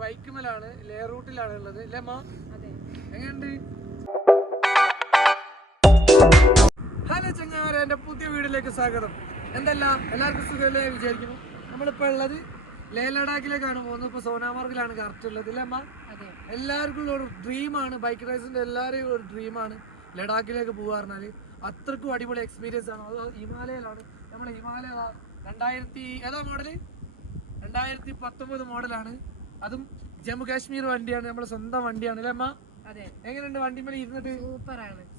Bike മേലാണ്, ലേ റൂട്ടിലാണ് ഉള്ളത് അല്ലേ അമ്മ? എങ്ങനെയുണ്ട്? ഹലോ ചങ്ങാരെ, എൻ്റെ പുതിയ വീഡിയോയിലേക്ക് സ്വാഗതം. എന്തല്ല എല്ലാവർക്കും സുഖമല്ലേ വിചാരിക്കുന്നു. നമ്മളിപ്പോൾ ഉള്ളത് ലേ ലഡാക്കിലേക്കാണ് പോകുന്നത്. ഇപ്പോൾ സോനാമാർഗിലാണ് കറക്റ്റ് ഉള്ളത് അല്ലേ അമ്മ? എല്ലാവർക്കും ഒരു ഡ്രീമാണ്, ബൈക്ക് റൈസിൻ്റെ എല്ലാവരെയും ഒരു ഡ്രീമാണ് ലഡാക്കിലേക്ക് പോകുക പറഞ്ഞാൽ. അത്രക്കും അടിപൊളി എക്സ്പീരിയൻസ് ആണ്. അത് ഹിമാലയയിലാണ്. നമ്മൾ ഹിമാലയ 2019 മോഡലാണ്. അതും ജമ്മു കാശ്മീർ വണ്ടിയാണ്, നമ്മുടെ സ്വന്തം വണ്ടിയാണ് അല്ലേ അമ്മ? എങ്ങനെയുണ്ട് വണ്ടിമേൽ ഇരുന്നിട്ട്?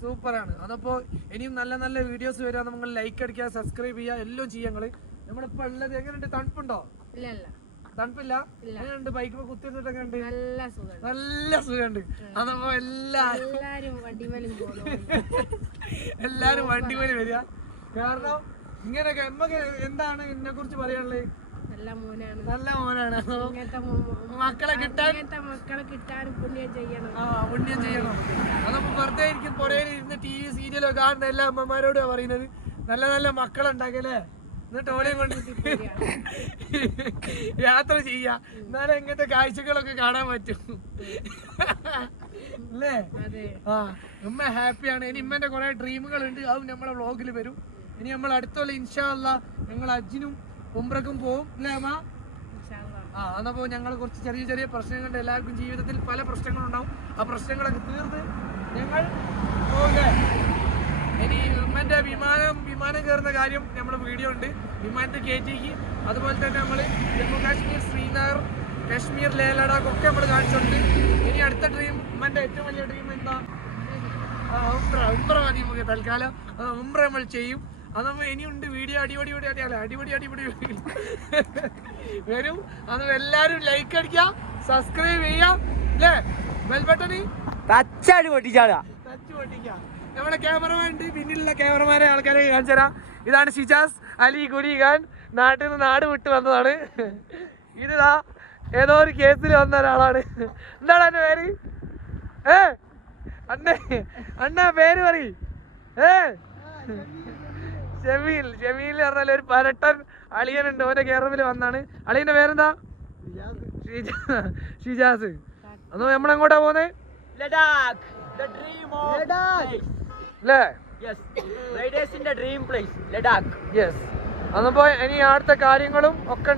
സൂപ്പറാണ്. അതപ്പോ ഇനിയും നല്ല നല്ല വീഡിയോസ് വരാൻ നമ്മൾ ലൈക്ക് അടിക്കുക, സബ്സ്ക്രൈബ് ചെയ്യുക, എല്ലാം ചെയ്യാം. നമ്മളിപ്പോ ഉള്ളത് എങ്ങനെയുണ്ട്? തണുപ്പുണ്ടോ? തണുപ്പില്ല. എങ്ങനെയുണ്ട് ബൈക്ക് കുത്തിരുന്നിട്ട്? എങ്ങനെയുണ്ട്? നല്ല സുഖമുണ്ട്. അതപ്പോ എല്ലാരും വണ്ടിമേൽ വരിക. കാരണം ഇങ്ങനെയൊക്കെ നമ്മക്ക് എന്താണ് ഇതിനെ കുറിച്ച് പറയാനുള്ളത്? നല്ല മോനാണ്. മക്കളെ കിട്ടാൻ പുണ്യം ചെയ്യണം. അതപ്പോ വെറുതെ ഇരിക്കും പുറയിൽ ഇരുന്ന് TV സീരിയലോ കാണുന്ന എല്ലാ അമ്മമാരോടും പറയുന്നത് നല്ല നല്ല മക്കളുണ്ടാക്കല്ലേ, എന്നിട്ട് ഓലെയും കൊണ്ട് യാത്ര ചെയ്യാ. എന്നാലും ഇങ്ങനത്തെ കാഴ്ചകളൊക്കെ കാണാൻ പറ്റും അല്ലേ? ഉമ്മ ഹാപ്പിയാണ്. ഇനി ഉമ്മന്റെ കുറെ ഡ്രീമുകൾ ഉണ്ട്, അതും നമ്മളെ വ്ളോഗിൽ വരും. ഇനി നമ്മൾ അടുത്തുള്ള ഇൻഷാ അല്ലാഹ് ഞങ്ങൾ ഹജ്ജിനും ഉംറക്കും പോവും അല്ലേ അമ്മ? അതപ്പോ ഞങ്ങൾ കുറച്ച് ചെറിയ ചെറിയ പ്രശ്നങ്ങളുണ്ട്. എല്ലാവർക്കും ജീവിതത്തിൽ പല പ്രശ്നങ്ങളുണ്ടാവും. ആ പ്രശ്നങ്ങളൊക്കെ തീർന്ന് ഞങ്ങൾ പോകേ. ഇനി ഉമ്മന്റെ വിമാനം കയറുന്ന കാര്യം നമ്മൾ വീഡിയോ ഉണ്ട്, വിമാനത്തിൽ കയറ്റിക്ക്. അതുപോലെ തന്നെ നമ്മൾ ജമ്മു കാശ്മീർ, ശ്രീനഗർ, കാശ്മീർ, ലേ ലഡാക്ക് ഒക്കെ നമ്മൾ കാണിച്ചിട്ടുണ്ട്. ഇനി അടുത്ത ഡ്രീം, ഉമ്മന്റെ ഏറ്റവും വലിയ ഡ്രീം എന്താ? ഉംറ മതി നമുക്ക് തൽക്കാലം. ഉംറ നമ്മൾ ചെയ്യും. അതപ്പോ ഇനിയുണ്ട് വീഡിയോ അടിപൊളി വരും. അത് എല്ലാരും ലൈക്ക് അടിക്കുക, സബ്സ്ക്രൈബ് ചെയ്യാം അല്ലേ? ബെൽ ബട്ടണി ടച്ച് പൊട്ടിക്കുക. നമ്മുടെ ക്യാമറമാൻ ഉണ്ട്, പിന്നിലുള്ള ക്യാമറമാരെ ആൾക്കാരെ കാണിച്ചു തരാം. ഇതാണ് ഷിജാസ് അലി കുരിഖാൻ. നാട്ടിൽ നിന്ന് നാട് വിട്ട് വന്നതാണ്. ഇതാ ഏതോ ഒരു കേസിൽ വന്ന ഒരാളാണ്. എന്താണ് എന്റെ പേര്? അണ്ണ പേര് പറ. ഷമീൽ പറഞ്ഞാൽ ഒരു പരട്ടൻ അളിയനുണ്ട്, ഓന്റെ കേരളത്തിൽ വന്നാണ്. അളിയന്റെ പേരെന്താ? ഷിജാസ്. അതോ നമ്മളെങ്ങോട്ടാ പോന്നെ? ലഡാക്ക്, the dream of അല്ലേ? റൈഡേഴ്സിന്റെ ഡ്രീം പ്ലേസ് ലഡാക്ക്. യെസ്. അതപ്പോ ഇനി അടുത്ത കാര്യങ്ങളും ഒക്കെ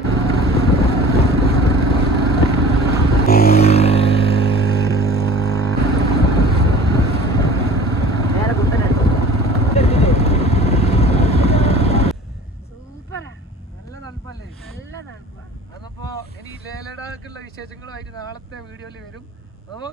അതപ്പോ ഇനി ലേ ലഡാക്കുള്ള വിശേഷങ്ങളുമായിട്ട് നാളത്തെ വീഡിയോയിൽ വരും. അപ്പോൾ